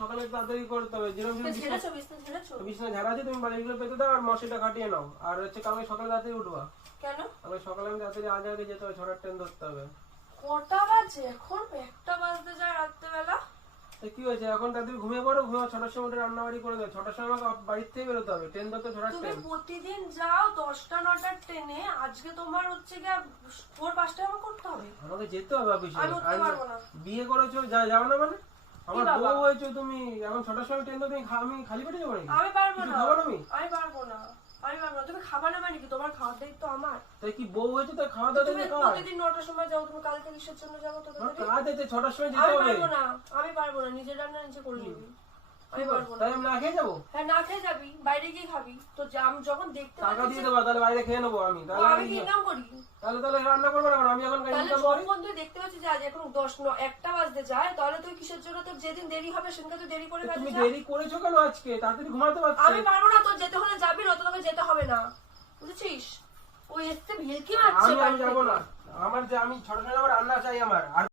সকালে তাড়াতাড়ি করতে হবে। যেরকম বিছানা ঝাড়া আছে তুমি বালিশগুলো পেতে দাও আর মশারিটা কাটিয়ে নাও। আর হচ্ছে কালকে সকালে তাড়াতাড়ি উঠবা। কেন? কালকে সকালে আমি তাড়াতাড়ি আগে যেতে হবে, 6টার ট্রেন ধরতে হবে। কটা বাজে এখন? 1টা বাজতে যায় রাত্রেবেলা। কি হয়েছে? এখন তাড়াতাড়ি ঘুমিয়ে পড়ো, ঘুমিয়ে 6টার সময় রান্না বাড়ি করে দাও। 6টার সময় আমাকে বাড়ির থেকে বেরোতে হবে, ট্রেন ধরতে 6টার তুমি ট্রেন। প্রতিদিন যাও 10টা 9টার ট্রেনে, আজকে তোমার হচ্ছে গিয়ে ভোর 5টায় আমার করতে হবে। আমাকে যেতে হবে অফিসে। আমি উঠতে পারবো না। বিয়ে করেছো যাও না মানে? আমার বউ হয়েছো তুমি, এখন 6টার সময় ট্রেন ধরতে আমি খালি পেটে যাবো নাকি? আমি পারবো না। খাবো না আমি? আমি পারবো না। তুমি খাবা না মানে কি? তোমার খাওয়ার দায়িত্ব আমার। তাই কি বউ হয়েছে তাই খাওয়া দাওয়া তুমি দিতে কাজ? প্রতিদিন 9টার সময় যাও, তুমি কালকে কিসের জন্য যাবো? কাজ আছে, 6টার সময় যেতে আমি হবে। পারবো না, নিজের রান্না নিজে করে নিবি। আমি পারবো না। তাই আমি না খেয়ে যাবো? হ্যাঁ, না খেয়ে যাবি, বাইরে গিয়ে খাবি। তো আমি যখন দেখতে টাকা দিয়ে দেবো, তাহলে বাইরে খেয়ে নেবো আমি। আমি কি ইনকাম করি? তাহলে রান্না করবো না, আমি এখন যখন তুই দেখতে পাচ্ছি যে আজ এখন 1টা বাজতে যায়, তাহলে তুই কিসের জন্য? তোর যেদিন দেরি হবে সেদিনকে তুই দেরি করে তুমি কাজে দেরি করেছো কেন আজকে? তাড়াতাড়ি ঘুমাতে পারছো? আমি পারবো না। তোর যেতে হলে যাবি, না তো তোকে যেতে হবে না, বুঝেছিস? ওই এসছে ভেলকি মারছে। আমি যাবো না। আমি 6টার সময় রান্না চাই আমার।